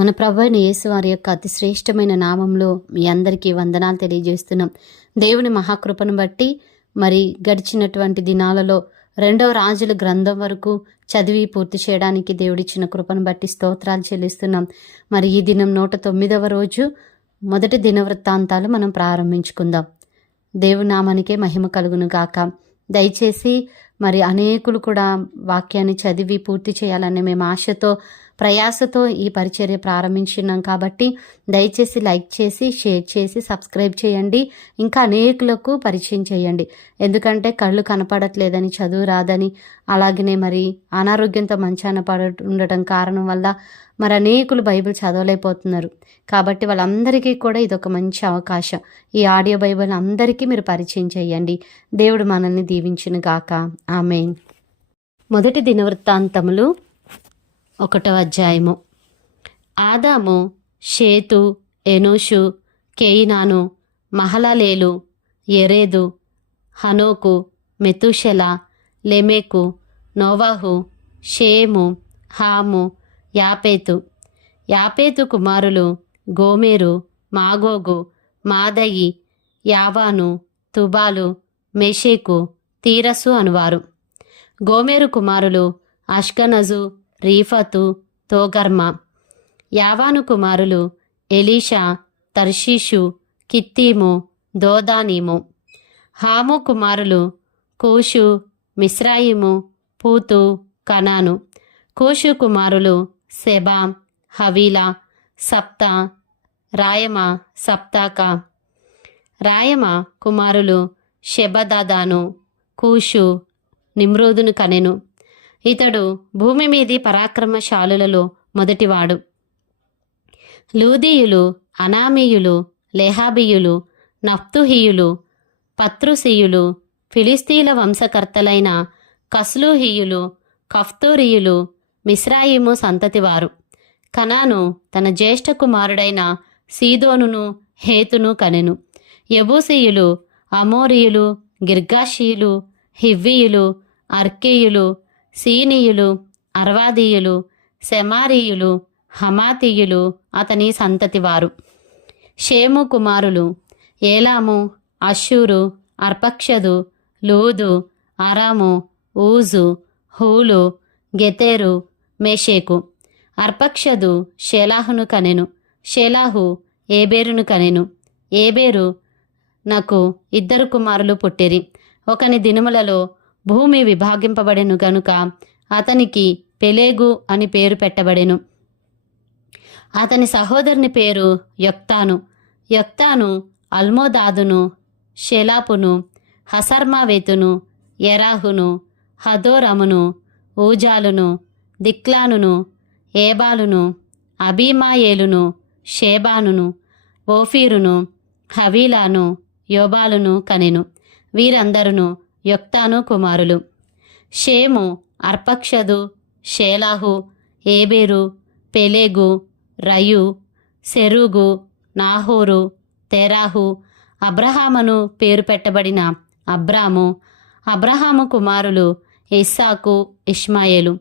మన ప్రభు అయిన యేసు వారి యొక్క అతి శ్రేష్టమైన నామంలో మీ అందరికీ వందనాలు తెలియజేస్తున్నాం. దేవుని మహాకృపను బట్టి మరి గడిచినటువంటి దినాలలో 2వ రాజుల గ్రంథం వరకు చదివి పూర్తి చేయడానికి దేవుడిచ్చిన కృపను బట్టి స్తోత్రాలు చెల్లిస్తున్నాం. మరి ఈ దినం 109వ రోజు మొదటి దినవృత్తాంతాలు మనం ప్రారంభించుకుందాం. దేవుని నామానికే మహిమ కలుగును గాక. దయచేసి మరి అనేకులు కూడా వాక్యాన్ని చదివి పూర్తి చేయాలనే మేము ఆశతో ప్రయాసతో ఈ పరిచర్య ప్రారంభించున్నాం కాబట్టి దయచేసి లైక్ చేసి షేర్ చేసి సబ్స్క్రైబ్ చేయండి. ఇంకా అనేకులకు పరిచయం చేయండి. ఎందుకంటే కళ్ళు కనపడట్లేదని, చదువు రాదని, అలాగనే మరి అనారోగ్యంతో మంచాన ఉండటం కారణం వల్ల మరి అనేకులు బైబిల్ చదవలేకపోతున్నారు. కాబట్టి వాళ్ళందరికీ కూడా ఇదొక మంచి అవకాశం. ఈ ఆడియో బైబిల్ అందరికీ మీరు పరిచయం చేయండి. దేవుడు మనల్ని దీవించును గాక. ఆమేన్. మొదటి దినవృత్తాంతములు 1వ అధ్యాయము. ఆదాము, షేతు, ఎనోషు, కేయినాను, మహలలేలు, యెరెదు, హనోకు, మెతూషెల, లెమెకు, నోవహు, షేము, హాము, యాపేతు. యాపేతు కుమారులు గోమెరు, మాగోగు, మాదయి, యావాను, తుబాలు, మెషేకు, తీరసు అనువారు. గోమెరు కుమారులు అష్కనజు, రీఫతు, తోగర్మ. యావాను కుమారులు ఎలీషా, తర్షీషు, కిత్తీము, దోదానీము. హాము కుమారులు కూషు, మిస్రాయిము, పూతు, కనాను. కూషు కుమారులు సెబా, హవీలా, సప్తా, రాయమ, సప్తాక. రాయమ కుమారులు షెబదాదాను, కూషు, నిమ్రోదును కనెను. ఇతడు భూమి మీది పరాక్రమశాలులలో మొదటివాడు. లూదీయులు, అనామీయులు, లేహాబీయులు, నఫ్తుహీయులు, పత్రుసీయులు, ఫిలిస్తీల వంశకర్తలైన కస్లూహీయులు, కఫ్తోరీయులు మిస్రాయిము సంతతివారు. కనాను తన జ్యేష్ఠ కుమారుడైన సీదోనును, హేతును కనెను. యబూసీయులు, అమోరీయులు, గిర్గాషీయులు, హివ్వీయులు, అర్కేయులు, సీనీయులు, అర్వాదీయులు, సెమారీయులు, హమాతీయులు అతని సంతతివారు. షేము కుమారులు ఏలాము, అషూరు, అర్పక్షదు, లూదు, అరాము, ఊజు, హూలు, గెతెరు, మేషేకు. అర్పక్షదు షేలాహును కనెను. షేలాహు ఏబేరును కనెను. ఏబేరు నాకు 2 కుమారులు పుట్టిరి. ఒకని దినములలో భూమి విభాగింపబడెను గనుక అతనికి పెలేగు అని పేరు పెట్టబడెను. అతని సహోదరుని పేరు యొక్తాను. యొక్తాను అల్మోదాదును, షెలాపును, హసర్మావేతును, ఎరాహును, హదోరమును, ఊజాలును, దిక్లానును, ఏబాలును, అబీమాయేలును, షేబానును, ఓఫీరును, హవీలాను, యోబాలును కనెను. వీరందరును యొక్తాను కుమారులు. షేము అర్పక్షదు, షేలాహు, ఏబేరు, పెలేగు, రయు, సెరూగు, నాహోరు, తెరాహు, అబ్రహామును పేరు పెట్టబడిన అబ్రాము. అబ్రహాము కుమారులు ఇస్సాకు, ఇష్మాయేలు.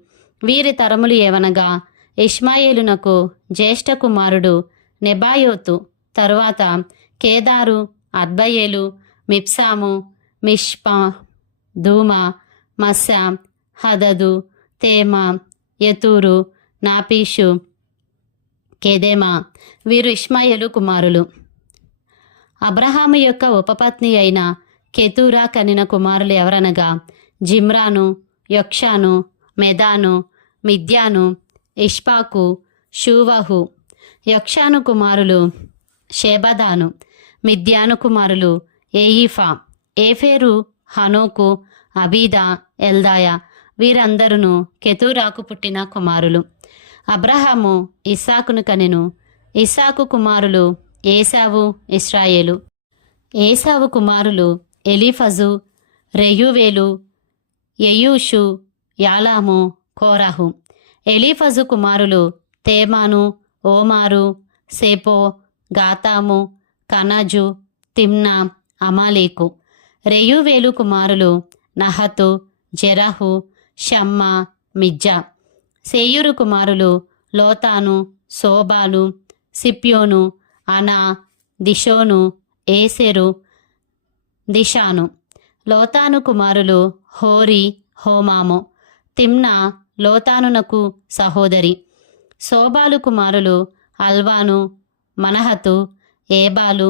వీరి తరములు ఏవనగా ఇష్మాయేలునకు జ్యేష్ఠ కుమారుడు నెబాయోతు, తరువాత కేదారు, అద్బయేలు, మిప్సాము, మిష్పా, దూమా, మస్సా, హదదు, తేమా, యతూరు, నాపీషు, కెదెమా. వీరు ఇష్మాయేలు కుమారులు. అబ్రహాము యొక్క ఉపపత్ని అయిన కెతూరా కనిన కుమారులు ఎవరనగా జిమ్రాను, యొక్షాను, మెదాను, మిద్యాను, ఇష్పాకు, షూవహు. యొక్షాను కుమారులు షేబదాను. మిద్యాను కుమారులు ఏయిఫా, ఏఫేరు, హనోకు, అబీదా, ఎల్దాయా. వీరందరూ కెతూరాకు పుట్టిన కుమారులు. అబ్రహాము ఇస్సాకును కనెను. ఇస్సాకు కుమారులు ఏసావు, ఇశ్రాయేలు. ఏసావు కుమారులు ఎలీఫజు, రెయువేలు, యెయూషు, యాలాము, కోరాహు. ఎలీఫజు కుమారులు తేమాను, ఓమారు, సేపో, గాతాము, కనజు, తిమ్నా, అమాలేకు. రెయువేలు కుమారులు నహతు, జెరహు, షమ్మా, మిజ్జా. సేయూరు కుమారులు లోతాను, శోబాలు, సిప్యోను, అనా, దిషోను, ఏసెరు, దిషాను. లోతాను కుమారులు హోరీ, హోమాము. తిమ్నా లోతానునకు సహోదరి. శోబాలు కుమారులు అల్వాను, మనహతు, ఏబాలు,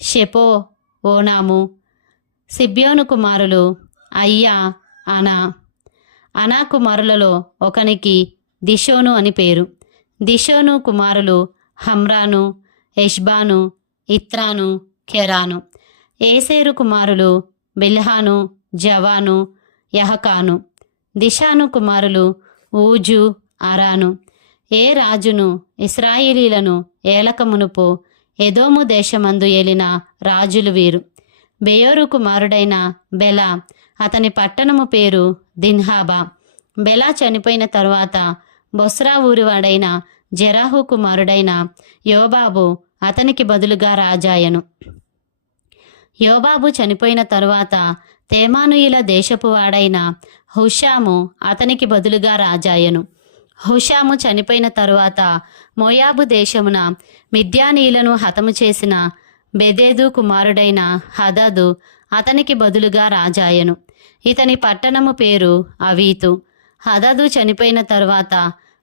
షెపో, ఓనాము. సిబ్యోను కుమారులు అయ్యా, అనా. అనా కుమారులలో ఒకనికి దిషోను అని పేరు. దిషోను కుమారులు హమ్రాను, ఎష్బాను, ఇత్రాను, కెరాను. ఏసేరు కుమారులు బిల్హాను, జవాను, యహకాను. దిషాను కుమారులు ఊజు, అరాను. ఏ రాజును ఇశ్రాయేలీలను ఏలకమునుపు ఎదోము దేశమందు ఏలిన రాజులు వీరు. బెయోరు కుమారుడైన బెలా, అతని పట్టణము పేరు దిన్హాబా. బెలా చనిపోయిన తరువాత బొస్రా ఊరివాడైన జెరాహు కుమారుడైన యోబాబు అతనికి బదులుగా రాజాయను. యోబాబు చనిపోయిన తరువాత తేమానుయుల దేశపు వాడైన హుషాము అతనికి బదులుగా రాజాయను. హుషాము చనిపోయిన తరువాత మోయాబు దేశమున మిద్యానీయులను హతము చేసిన బెదేదు కుమారుడైన హదదు అతనికి బదులుగా రాజాయను. ఇతని పట్టణము పేరు అవీతు. హదదు చనిపోయిన తరువాత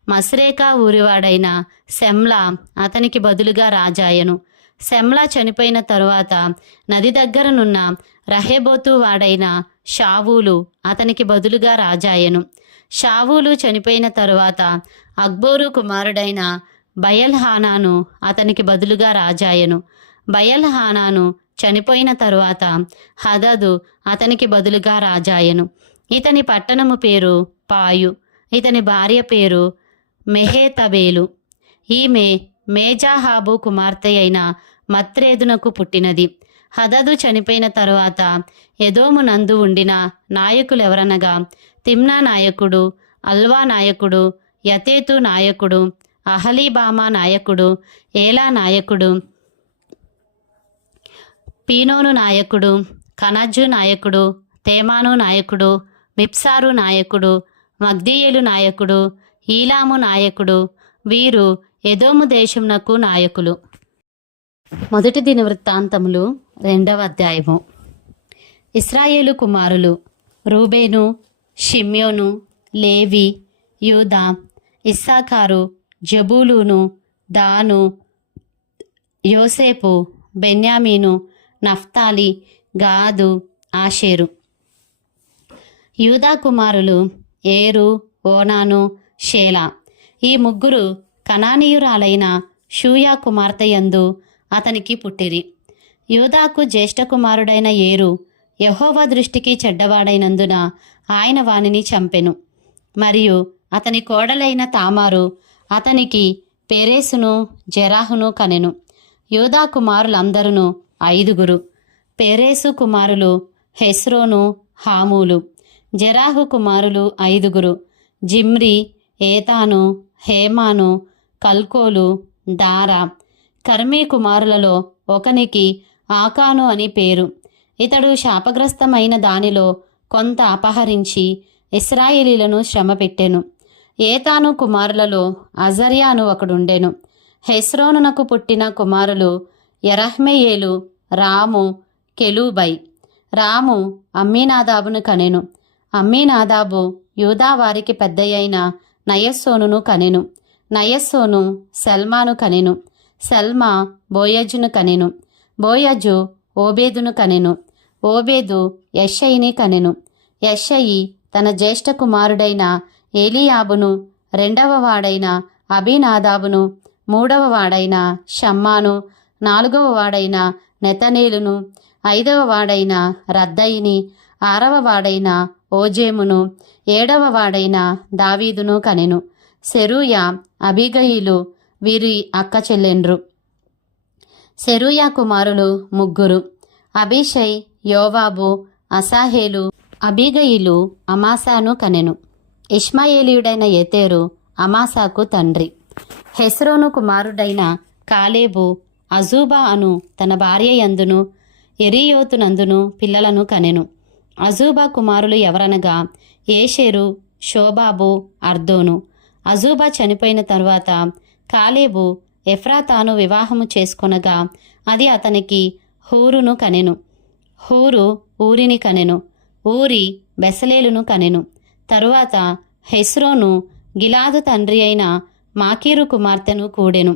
మస్రేకా ఊరివాడైన సెమ్లా అతనికి బదులుగా రాజాయను. సెమ్లా చనిపోయిన తరువాత నది దగ్గరనున్న రహేబోతు వాడైన షావూలు అతనికి బదులుగా రాజాయను. షావూలు చనిపోయిన తరువాత అక్బోరు కుమారుడైన బయల్హానాను అతనికి బదులుగా రాజాయను. బయల్హానాను చనిపోయిన తరువాత హదదు అతనికి బదులుగా రాజాయను. ఇతని పట్టణము పేరు పాయు. ఇతని భార్య పేరు మెహేతబేలు. ఈమె మేజాహాబు కుమార్తె అయిన మత్రేదునకు పుట్టినది. హదదు చనిపోయిన తరువాత ఎదోము నందు ఉండిన నాయకులెవరనగా తిమ్నా నాయకుడు, అల్వా నాయకుడు, యతేతు నాయకుడు, అహలీబామా నాయకుడు, ఏలా నాయకుడు, పీనోను నాయకుడు, కనజ్జు నాయకుడు, తేమాను నాయకుడు, మిప్సారు నాయకుడు, మగ్దీయేలు నాయకుడు, ఈలాము నాయకుడు. వీరు ఎదోము దేశమునకు నాయకులు. మొదటి దినవృత్తాంతములు 2వ అధ్యాయము. ఇశ్రాయేలు కుమారులు రూబేను, షిమ్యోను, లేవి, యూదా, ఇస్సాకారు, జబూలూను, దాను, యోసేపు, బెన్యామీను, నఫ్తాలి, గాదు, ఆషేరు. యూదా కుమారులు ఏరు, ఓనాను, షేలా. ఈ ముగ్గురు కనానీయురాలైన షూయా కుమార్తె యందు అతనికి పుట్టిరి. యూదాకు జ్యేష్ఠ కుమారుడైన ఏరు యెహోవా దృష్టికి చెడ్డవాడైనందున ఆయన వానిని చంపెను. మరియు అతని కోడలైన తామారు అతనికి పెరేసును, జెరాహును కనెను. యూదా కుమారులందరూ 5. పెరేసు కుమారులు హెస్రోను, హామూలు. జెరాహు కుమారులు 5: జిమ్రి, ఏతాను, హేమాను, కల్కోలు, దారా. కర్మీ కుమారులలో ఒకనికి ఆకాను అని పేరు. ఇతడు శాపగ్రస్తమైన దానిలో కొంత అపహరించి ఇశ్రాయేలీలను శ్రమపెట్టెను. ఏతాను కుమారులలో అజర్యాను ఒకడుండెను. హెస్రోనునకు పుట్టిన కుమారులు యెరహ్మెయేలు, రాము, కెలూబై. రాము అమ్మీనాదాబును కనెను. అమ్మీనాదాబు యూదావారికి పెద్దయైన నయస్సోనును కనెను. నయస్సోను సల్మాను కనెను. సల్మా బోయజును కనెను. బోయజు ఓబేదును కనెను. ఓబేదు యెషయిని కనెను. యెషయి తన జ్యేష్ఠ కుమారుడైన ఏలీయాబును, 2వ వాడైన అబీనాదాబును, 3వ వాడైన షమ్మాను, 4వ వాడైన నెతనేలును, 5వ వాడైన రద్దయిని, 6వ వాడైన ఓజేమును, 7వ వాడైన దావీదును కనెను. సెరూయా, అబీగయిలు వీరి అక్క చెల్లెండ్రు. సెరూయా కుమారులు 3: అబీషై, యోవాబు, అసాహేలు. అబీగయిలు అమాసాను కనెను. ఇష్మాయేలీయుడైన యెతెరు అమాసాకు తండ్రి. హెస్రోను కుమారుడైన కాలేబు అజూబా అను తన భార్య యందును ఎరీయోతునందును పిల్లలను కనెను. అజూబా కుమారులు ఎవరనగా ఏషేరు, షోబాబు, అర్దోను. అజూబా చనిపోయిన తరువాత కాలేబు ఎఫ్రాతాను వివాహము చేసుకొనగా అది అతనికి హూరును కనెను. హూరు ఊరిని కనెను. ఊరి బెసలేలును కనెను. తరువాత హెస్రోను గిలాదు తండ్రి అయిన మాకీరు కుమార్తెను కూడెను.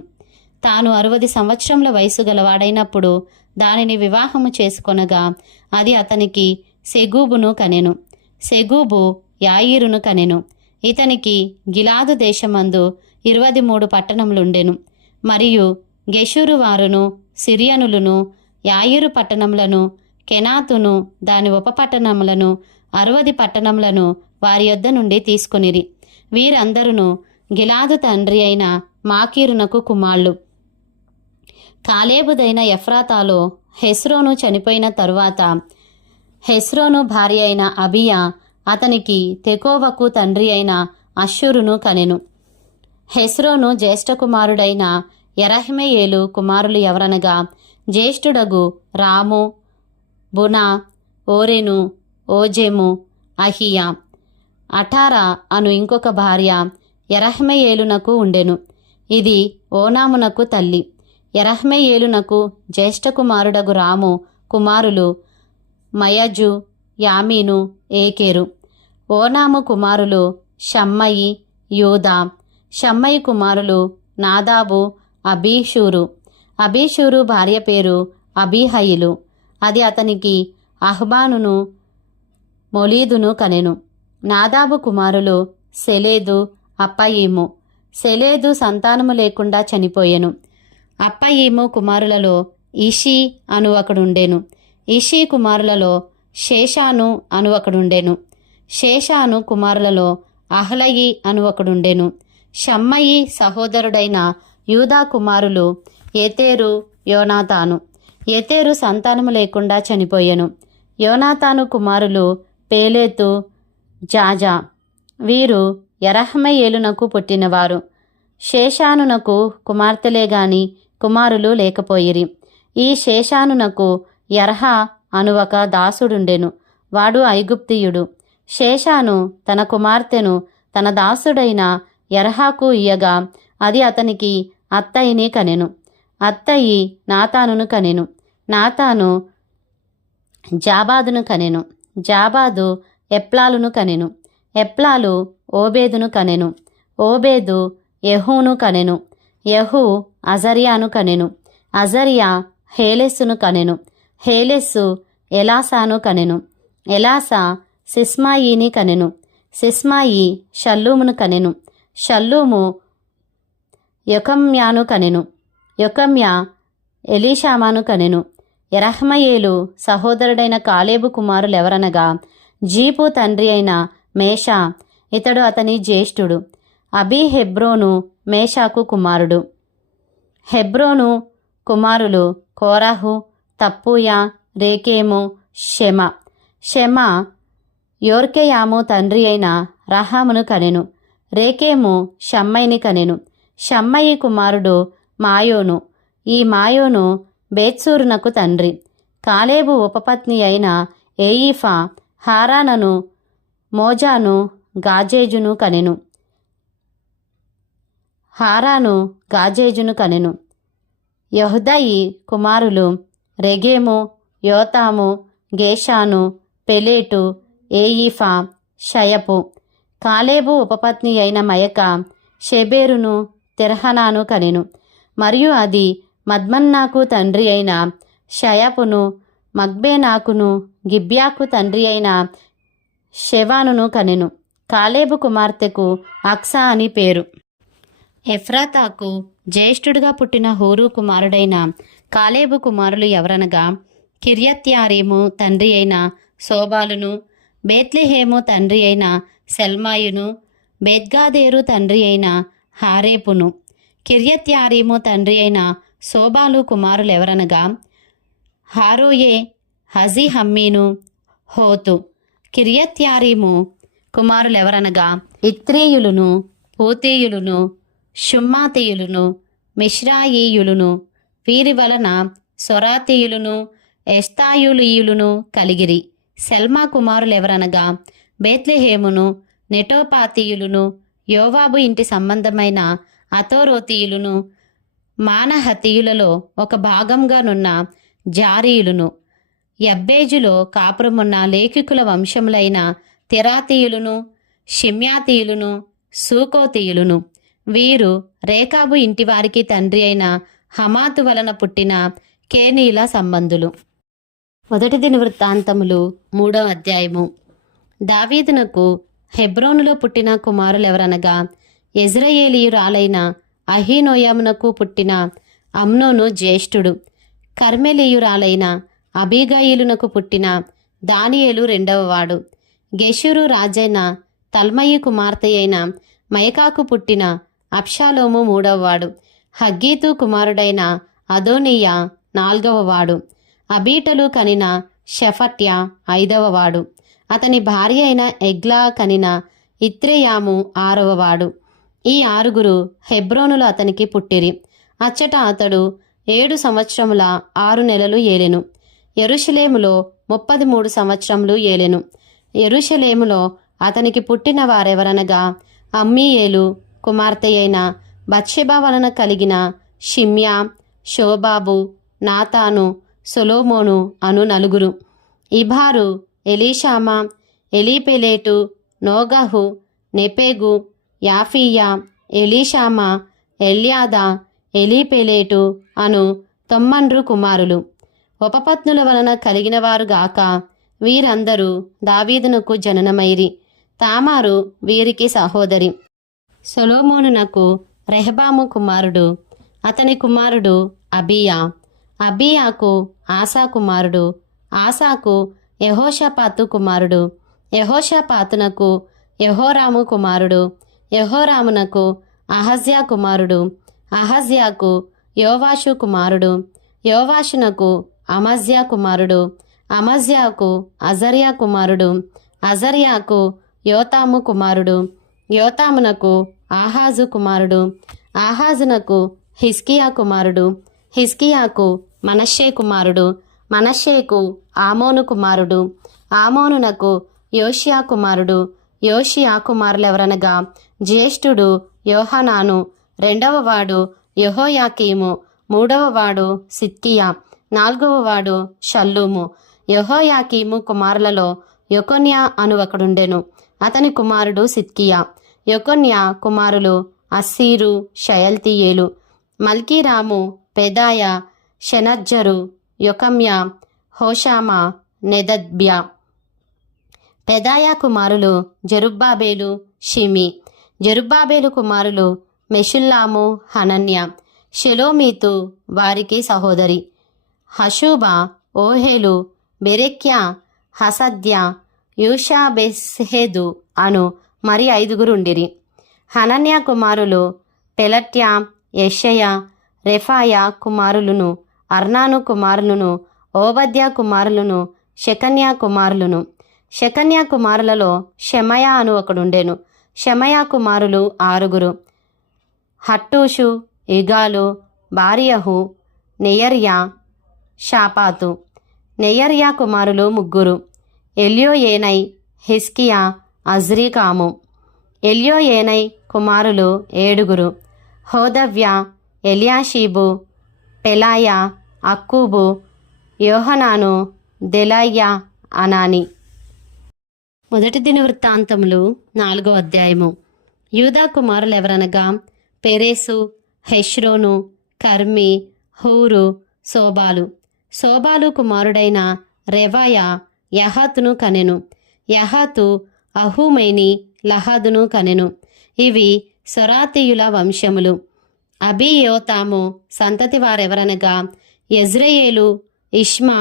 తాను 60 సంవత్సరముల వయసు గలవాడైనప్పుడు దానిని వివాహము చేసుకొనగా అది అతనికి సెగూబును కనెను. సెగూబు యాయీరును కనెను. ఇతనికి గిలాదు దేశమందు 23 పట్టణములుండెను. మరియు గెషూరు వారును సిరియనులను యాయీరు పట్టణములను కెనాతును దాని ఉపపట్టణములను 60 పట్టణములను వారి యొద్ద నుండి తీసుకొనిరి. వీరందరూ గిలాదు తండ్రి అయిన మాకీరునకు కుమారులు. కాలేబుదైన ఎఫ్రాతాలో హెస్రోను చనిపోయిన తరువాత హెస్రోను భార్య అయిన అబియా అతనికి తెకోవకు తండ్రి అయిన అష్షూరును కనెను. హెస్రోను జ్యేష్ఠ కుమారుడైన యెరహ్మెయేలు కుమారులు ఎవరనగా జ్యేష్ఠుడగు రాము, బునా, ఓరెను, ఓజెము, అహియా. అఠారా అను ఇంకొక భార్య యెరహ్మెయేలునకు ఉండెను. ఇది ఓనామునకు తల్లి. యెరహ్మెయేలునకు జ్యేష్ఠ కుమారుడగు రాము కుమారులు మయజు, యామీను, ఏకెరు. ఓనాము కుమారులు షమ్మయి, యూదా. షమ్మయి కుమారులు నాదాబు, అబీషూరు. అబీషూరు భార్య పేరు అబీహయిలు. అది అతనికి అహ్బానును మొలీదును కనెను. నాదాబు కుమారులు సెలేదు, అప్పయీము. సెలేదు సంతానము లేకుండా చనిపోయెను. అప్పయీము కుమారులలో ఇషి అను ఒకడుండెను. ఇషి కుమారులలో శేషాను అను ఒకడుండెను. శేషాను కుమారులలో అహ్లయి అను ఒకడుండెను. షమ్మయి సహోదరుడైన యూదా కుమారులు యెతెరు, యోనాతాను. యెతెరు సంతానము లేకుండా చనిపోయెను. యోనాతాను కుమారులు పేలేతు, జాజా. వీరు యెరహ్మెయేలునకు పుట్టినవారు. శేషానునకు కుమార్తెలే గాని కుమారులు లేకపోయిరి. ఈ శేషానునకు యర్హా అను ఒక దాసుడుండెను. వాడు ఐగుప్తియుడు. శేషాను తన కుమార్తెను తన దాసుడైన యర్హాకు ఇయ్యగా అది అతనికి అత్తయిని కనెను. అత్తయి నాతానును కనెను. నాతాను జాబాదును కనెను. జాబాదు ఎప్లాలును కనెను. ఎప్లాలు ఓబేదును కనెను. ఓబేదు యెహూను కనెను. యెహూ అజర్యాను కనెను. అజర్యా హేలెస్సును కనెను. హేలెస్సు ఎలాసాను కనెను. ఎలాసా సిస్మాయిని కనెను. సిస్మాయి షల్లూమును కనెను. షల్లూము యొకమ్యాను కనెను. యొకమ్యా ఎలీషామాను కనెను. యెరహ్మెయేలు సహోదరుడైన కాలేబు కుమారులెవరనగా జీపు తండ్రి అయిన మేషా. ఇతడు అతని జ్యేష్ఠుడు. అబీ హెబ్రోను మేషాకు కుమారుడు. హెబ్రోను కుమారులు కోరాహు, తప్పుయా, రేకేము, షెమ. షెమ యోర్కెయాము తండ్రి అయిన రహామును కనెను. రేకేము షమ్మయిని కనెను. షమ్మయి కుమారుడు మాయోను. ఈ మాయోను బేత్సూరునకు తండ్రి. కాలేబు ఉపపత్ని అయిన ఏయిఫా హారానను, మోజాను, గాజేజును కనెను. హారాను గాజేజును కనెను. యెహుదయి కుమారులు రెగేము, యోతాము, గేషాను, పెలేటు, ఏయిఫా, షయపు. కాలేబు ఉపపత్ని అయిన మయక షెబేరును, తిర్హనాను కనెను. మరియు అది మద్మన్నాకు తండ్రి అయిన షయపును, మగ్బేనాకును, గిబ్యాకు తండ్రి అయిన షెవానును కనెను. కాలేబు కుమార్తెకు అక్సా అని పేరు. ఎఫ్రాతాకు జ్యేష్ఠుడుగా పుట్టిన హూరు కుమారుడైన కాలేబు కుమారులు ఎవరనగా కిర్యత్యారీము తండ్రి అయిన శోబాలును, బేత్లెహేము తండ్రి అయిన సెల్మాయును, బేత్గాదేరు తండ్రి అయిన హారేపును. కిర్యత్యారీము తండ్రి అయిన శోబాలు కుమారులెవరనగా హారోయే, హజీహమ్మీను, హోతు. కిర్యత్యారీము కుమారులెవరనగా ఇత్రీయులును, పూతీయులును, షుమ్మాతీయులును, మిశ్రాయీయులును. వీరి వలన సొరాతీయులును, ఎస్తాయులీయులును కలిగిరి. సెల్మా కుమారులెవరనగా బేత్లెహేమును, నెటోపాతీయులును, యోవాబు ఇంటి సంబంధమైన అతోరోతీయులను, మానహతీయులలో ఒక భాగంగానున్న జారీయులను, యబ్బేజులో కాపురమున్న లేఖికుల వంశములైన తెరాతీయులను, షిమ్యాతీయులను, సూకోతీయులను. వీరు రేకాబు ఇంటివారికి తండ్రి అయిన హమాతు వలన పుట్టిన కేనీల సంబంధులు. 1 దినవృత్తాంతములు 3వ అధ్యాయము. దావీదునకు హెబ్రోనులో పుట్టిన కుమారులెవరనగా, యెజ్రెయేలీయురాలైన అహీనోయమునకు పుట్టిన అమ్నోను జ్యేష్ఠుడు, కర్మెలీయురాలైన అబీగయీలునకు పుట్టిన దానియేలు రెండవవాడు, గెషూరు రాజైన తల్మయి కుమార్తె అయిన మైకాకు పుట్టిన అబ్షాలోము మూడవవాడు, హగ్గీతు కుమారుడైన అదోనీయా నాల్గవవాడు, అబీటలు కనిన షెఫట్య ఐదవవాడు, అతని భార్య అయిన ఎగ్లా కనిన ఇత్రెయాము ఆరవవాడు. ఈ 6 హెబ్రోనులు అతనికి పుట్టిరి. అచ్చట అతడు 7 సంవత్సరముల 6 నెలలు ఏలెను. యెరూషలేములో 33 సంవత్సరములు ఏలెను. యెరూషలేములో అతనికి పుట్టిన వారెవరనగా, అమ్మీయేలు కుమార్తె అయిన బత్షెబా వలన కలిగిన షిమ్యా, షోబాబు, నాతాను, సొలోమోను అను 4. ఇబారు, ఎలీషామా, ఎలీపెలేటు, నోగహు, నెపెగు, యాఫీయా, ఎలీషామా, ఎల్యాదా, ఎలీపెలేటు అను 9 కుమారులు. ఉపపత్నుల వలన కలిగినవారు గాక వీరందరూ దావీదునకు జననమైరి. తామారు వీరికి సహోదరి. సొలొమోనునకు రెహబాము కుమారుడు, అతని కుమారుడు అబీయా. అబీయాకు ఆసా కుమారుడు, ఆసాకు యెహోషాపాతు కుమారుడు, యెహోషాపాతునకు యెహోరాము కుమారుడు, యెహోరామునకు అహజ్యా కుమారుడు, అహజ్యాకు యోవాషు కుమారుడు, యోవాషునకు అమజ్యా కుమారుడు, అమజ్యాకు అజర్యా కుమారుడు, అజర్యాకు యోతాము కుమారుడు, యోతామునకు ఆహాజు కుమారుడు, ఆహాజునకు హిజ్కియా కుమారుడు, హిజ్కియాకు మనష్షే కుమారుడు, మనష్షేకు ఆమోను కుమారుడు, ఆమోనునకు యోషియా కుమారుడు. యోషియా కుమారులెవరనగా, జ్యేష్ఠుడు యోహానాను, రెండవవాడు యెహోయాకీము, మూడవవాడు సిద్కియా, నాల్గవవాడు షల్లూము. యెహోయాకీము కుమారులలో యొకొన్యా అను ఒకడుండెను. అతని కుమారుడు సిద్కియా. యొకొన్యా కుమారులు అస్సీరు, షయల్తీయేలు, మల్కీరాము, పెదాయ, షెనజ్జరు, యొకమ్యా, హోషామా, నెదబ్యా. పెదాయ కుమారులు జెరుబ్బాబేలు, షిమి. జెరుబ్బాబేలు కుమారులు మెషుల్లాము, హనన్య. షెలోమీతు వారికి సహోదరి. హషూబా, ఓహేలు, బెరెక్యా, హసద్యా, యూషాబెస్హెదు అను మరి 5 హనన్య కుమారులు పెలట్యా, యెషయా, రెఫాయా కుమారులను, అర్నాను కుమారులను, ఓబద్యా కుమారులను, షెకన్యా కుమారులను. షెకన్యా కుమారులలో షెమయా అను ఒకడుండెను. షెమయా కుమారులు 6: హట్టూషు, ఇగాలు, బారియహు, నెయర్యా, షాపాతు. నెయర్యా కుమారులు 3: ఎల్యోయేనై, హిజ్కియా, అజ్రీకాము. ఎల్యోయేనై కుమారులు 7: హోదవ్యా, ఎల్యాషీబు, పెలాయా, అక్కూబు, యోహనాను, దెలాయ్యా, అనాని. 1 దినవృత్తాంతములు 4వ అధ్యాయము. యూదా కుమారులెవరనగా, పెరేసు, హెష్రోను, కర్మి, హూరు, సోబాలు. సోబాలు కుమారుడైన రెవాయా యహాతును కనెను. యహాతు అహూమైని, లహాదును కనెను. ఇవి సొరాతీయుల వంశములు. అబీయోతాము సంతతి వారెవరనగా, యెజ్రెయేలు, ఇష్మా,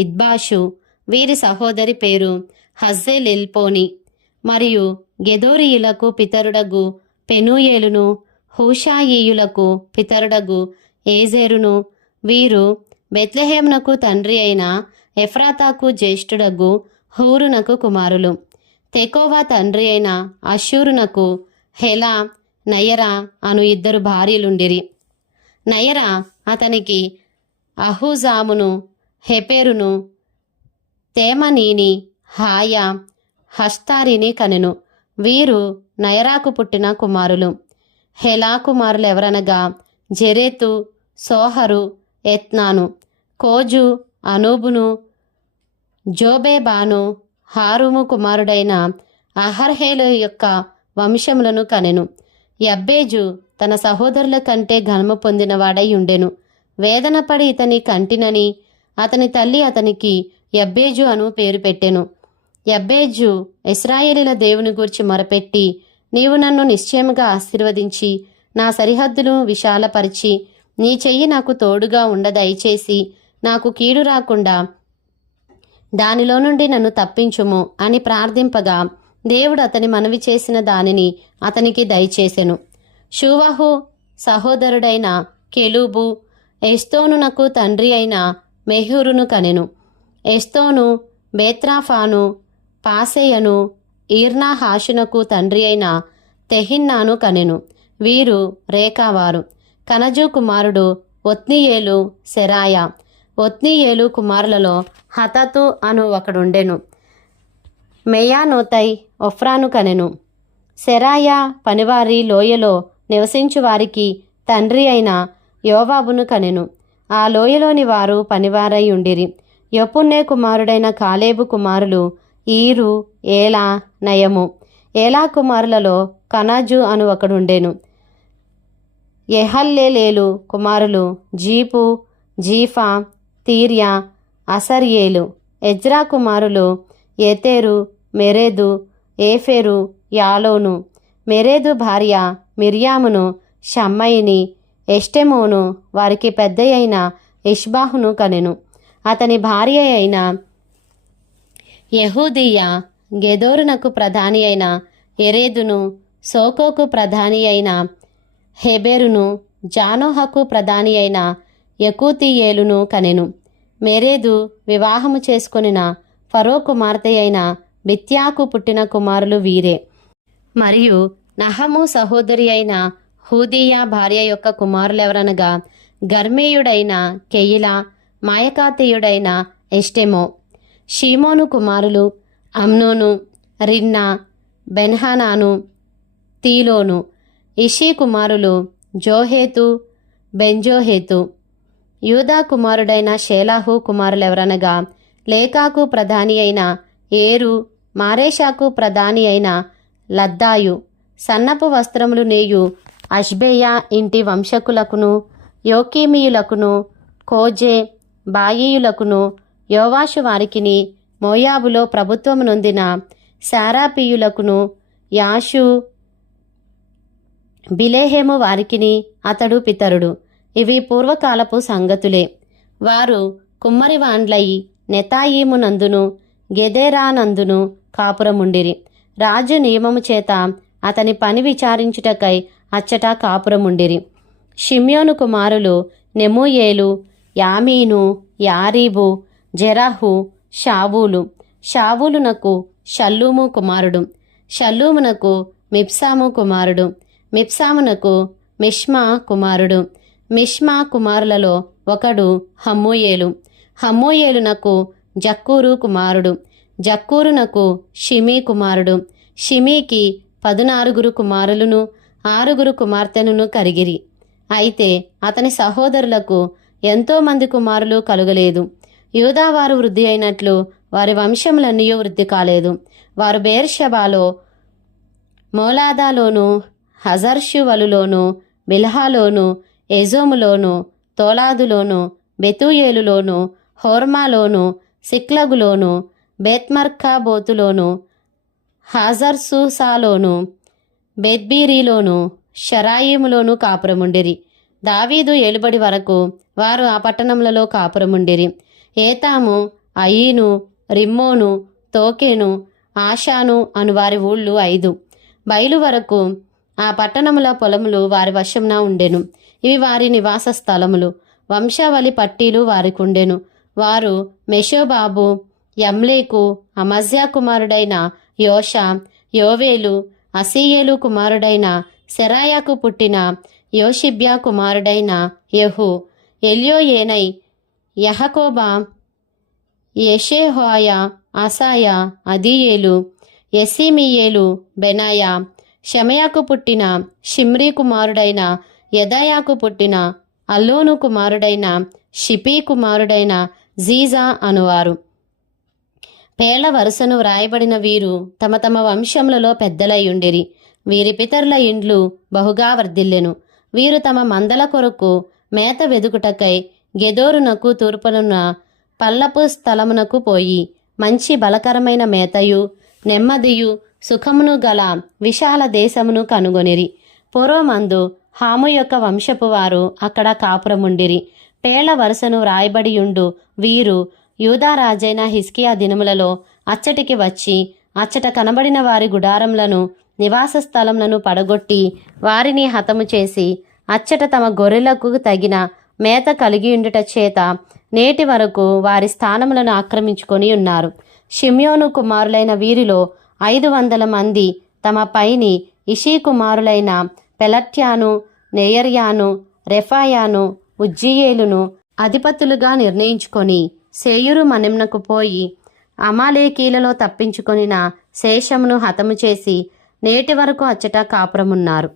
ఇద్బాషు. వీరి సహోదరి పేరు హజ్జెలెల్పోని. మరియు గెదోరీయులకు పితరుడగు పెనూయేలును, హూషాయీయులకు పితరుడగు ఏజెరును. వీరు బెత్లెహేమునకు తండ్రి అయిన ఎఫ్రాతాకు జ్యేష్ఠుడగు హూరునకు కుమారులు. తెకోవా తండ్రి అయిన అషూరునకు హెలా, నయరా అను 2 భార్యలుండిరి. నయరా అతనికి అహూజామును, హెపెరును, తేమనీని, హాయా, హస్తారిని కనెను. వీరు నయరాకు పుట్టిన కుమారులు. హెలా కుమారులు ఎవరనగా జెరెతు, సోహరు, ఎత్నాను. కోజు, అనూబును, జోబేబాను, హారుము కుమారుడైన అహర్హేలు యొక్క వంశములను కనెను. యబ్బేజు తన సహోదరుల కంటే ఘనము పొందినవాడై ఉండెను. వేదనపడి ఇతని కంటినని అతని తల్లి అతనికి యబ్బేజు అను పేరు పెట్టెను. యబ్బేజు ఇశ్రాయేలీల దేవుని గూర్చి మొరపెట్టి, నీవు నన్ను నిశ్చయముగా ఆశీర్వదించి నా సరిహద్దును విశాలపరిచి నీ చెయ్యి నాకు తోడుగా ఉండ దయచేసి నాకు కీడు రాకుండా దానిలో నుండి నన్ను తప్పించుము అని ప్రార్థింపగా దేవుడు అతని మనవి చేసిన దానిని అతనికి దయచేసెను. షూవహు సహోదరుడైన కెలూబు ఎస్తోనునకు తండ్రి అయిన మెహూరును కనెను. ఎస్తోను బేత్రాఫాను, పాసెయను, ఈర్నాహాషునకు తండ్రి అయిన తెహిన్నాను కనెను. వీరు రేకావారు. కనజు కుమారుడు ఒత్నీయేలు, సెరాయ. ఒత్నీయేలు కుమారులలో హతతు అను ఒకడుండెను. మెయానోతై ఒఫ్రాను కనెను. సెరాయ పనివారి లోయలో నివసించు వారికి తండ్రి అయిన యోవాబును కనెను. ఆ లోయలోని వారు పనివారై ఉండిరి. యెఫున్నె కుమారుడైన కాలేబు కుమారులు ఈరు, ఏలా, నయము. ఏలా కుమారులలో కనజు అను ఒకడుండెను. యెహల్లెలేలు కుమారులు జీపు, జీఫా, తీర్యా, అసర్యేలు. ఎజ్రా కుమారులు ఎతెరు, మెరెదు, ఏఫెరు, యాలోను. మెరెదు భార్య మిర్యామును షమ్మయిని, ఎష్టెమోను వారికి పెద్దయైన ఇష్బాహును కనెను. అతని భార్య అయిన యెహూదీయ గెదోరునకు ప్రధాని అయిన ఎరేదును, సోకోకు ప్రధాని అయిన హెబెరును, జానోహకు ప్రధాని అయిన యకూతీయేలును కనెను. మెరేదు వివాహము చేసుకొనిన ఫరో కుమార్తె అయిన బిత్యాకు పుట్టిన కుమారులు వీరే. మరియు నహము సహోదరి అయిన హూదీయా భార్య యొక్క కుమారులెవరనగా గర్మేయుడైన కెయిలా, మాయకాతీయుడైన ఎష్టెమో. షీమోను కుమారులు అమ్నోను, రిన్నా, బెన్హానాను, తీలోను. ఇషీ కుమారులు జోహేతు, బెంజోహేతు. యూదా కుమారుడైన షేలాహు కుమారులెవరనగా లేకాకు ప్రధాని అయిన ఏరు, మారేషాకు ప్రధాని అయిన లద్దాయు. సన్నపు వస్త్రములు నేయు అష్బేయ ఇంటి వంశకులకును, యోకీమీయులకును, కోజే, బాయీయులకును, యోవాషు వారికిని, మోయాబులో ప్రభుత్వము నొందిన శారాపీయులకును, యాషు, బిలేహేము వారికిని అతడు పితరుడు. ఇవి పూర్వకాలపు సంగతులే. వారు కుమ్మరివాండ్లై నెతాయీమునందును గెదేరానందును కాపురముండిరి. రాజు నియమము చేత అతని పని విచారించుటకై అచ్చట కాపురముండిరి. షిమ్యోను కుమారులు నెమూయేలు, యామీను, యారీబు, జెరహు, షావూలు. షావూలునకు షల్లూము కుమారుడు. షల్లూమునకు మిప్సాము కుమారుడు. మిప్సామునకు మిష్మా కుమారుడు. మిష్మా కుమారులలో ఒకడు హమ్మూయేలు. హమ్మూయేలునకు జక్కూరు కుమారుడు. జక్కూరునకు షిమీ కుమారుడు. షిమీకి 14 కుమారులను 6 కుమార్తెలను కలిగిరి. అయితే అతని సహోదరులకు ఎంతోమంది కుమారులు కలుగలేదు. యూదావారు వృద్ధి అయినట్లు వారి వంశములన్నీ వృద్ధి కాలేదు. వారు బెయేర్షెబాలో, మోలాదాలోను, హజర్షువలులోను, బిల్హాలోను, ఎజోములోను, తోలాదులోను, బెతూయేలులోను, హోర్మాలోను, సిక్లగులోను, బేత్మర్కాబోతులోను, హాజర్సూసాలోను, బెత్బీరీలోను, షరాయిములోను కాపురముండిరి. దావీదు ఏలుబడి వరకు వారు ఆ పట్టణములలో కాపురముండిరి. ఏతాము, అయీను, రిమ్మోను, తోకెను, ఆషాను అను వారి ఊళ్ళు 5. బయలు వరకు ఆ పట్టణముల పొలములు వారి వశమున ఉండెను. ఇవి వారి నివాస స్థలములు. వంశావళి పట్టీలు వారికుండెను. వారు మెషోబాబు, యమ్లేకు, అమజ్యా కుమారుడైన యోషా, యోవేలు, అసీయేలు కుమారుడైన సెరాయాకు పుట్టిన యోషిబ్యా కుమారుడైన యెహు, ఎల్యోయేనై, యహకోబా, యెషెహోయా, అసాయా, అదీయేలు, యెసీమియేలు, బెనాయా, షమయాకు పుట్టిన షిమ్రీ కుమారుడైన యెదాయాకు పుట్టిన అల్లోను కుమారుడైన షిపీ కుమారుడైన జీజా అనువారు. పేళ్ల వరుసను వ్రాయబడిన వీరు తమ తమ వంశములలో పెద్దలయ్యుండిరి. వీరి పితరుల ఇండ్లు బహుగా వర్ధిల్లెను. వీరు తమ మందల కొరకు మేత వెదుకుటకై గెదోరునకు తూర్పునున్న పల్లపు స్థలమునకు పోయి మంచి బలకరమైన మేతయు నెమ్మదియు సుఖమును గల విశాల దేశమును కనుగొనిరి. పూర్వమందు హాము యొక్క వంశపు వారు అక్కడ కాపురముండిరి. పేళ్ల వరుసను వ్రాయబడియుండు వీరు యూదారాజైన హిజ్కియా దినములలో అచ్చటికి వచ్చి అచ్చట కనబడిన వారి గుడారములను నివాస స్థలములను పడగొట్టి వారిని హతము చేసి అచ్చట తమ గొర్రెలకు తగిన మేత కలిగియుండుట చేత నేటి వరకు వారి స్థానములను ఆక్రమించుకొని ఉన్నారు. షిమ్యోను కుమారులైన వీరిలో 500 మంది తమ పైని ఇషీ కుమారులైన పెలట్యాను, నెయర్యాను, రెఫాయాను, ఉజ్జీయేలును అధిపతులుగా నిర్ణయించుకొని సేయూరు మనిమ్నకు పోయి అమాలేకీలలో తప్పించుకొనిన శేషమును హతము చేసి నేటి వరకు అచ్చట కాపురమున్నారు.